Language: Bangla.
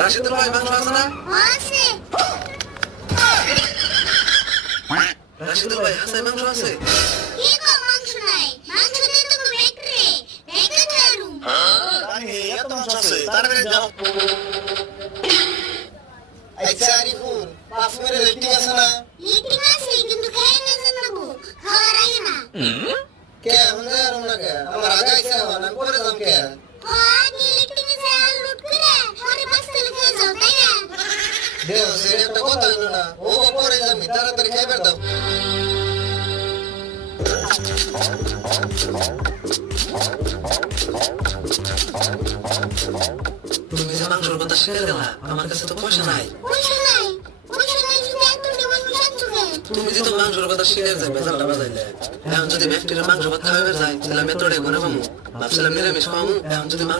রাশিদুল ভাই মাংস আছে না? আছে। রাশিদুল ভাই হাসাই মাংস আছে? কি কম মাংস নাই? মাংস দিয়ে তো ফ্যাক্টরি। রেখে ছাড়ু। আরে এত মাংস আছে তাড়াতাড়ি যাও। আচ্ছা আরিফুল পারফিউমের রেটিং আছে না? লিটিং আছে কিন্তু খেয়ে না জানাবো। খাওয়ার আগে না। কে আমরা আর না কে আমার আগে আইছে না পরে যাম কে আগে লিটিং এ যায় লুট করে পরে পাস্তা লিখে যাও তাই না? দেও সেটা একটা কথা হইলো না ও পরে যামি তাড়াতাড়ি খাইবার দাও। তুমি যে মাংসের কথা শেয়ার গেলা আমার কাছে তো পয়সা নাই। পয়সা নাই। পয়সা নাই যদি এত মানুষ সাচ্চু খায়। তুমি যদি মাংসের কথা শেয়ার যাবে বেজালটা বাজাইলে এখন যদি ফ্যাক্টরির মাংস ভাত খাওয়াবে যাই তাহলে আমি তোরে করে পাবো ভাবছিলাম নিরামিষ খাওয়াবো এখন যদি মাংস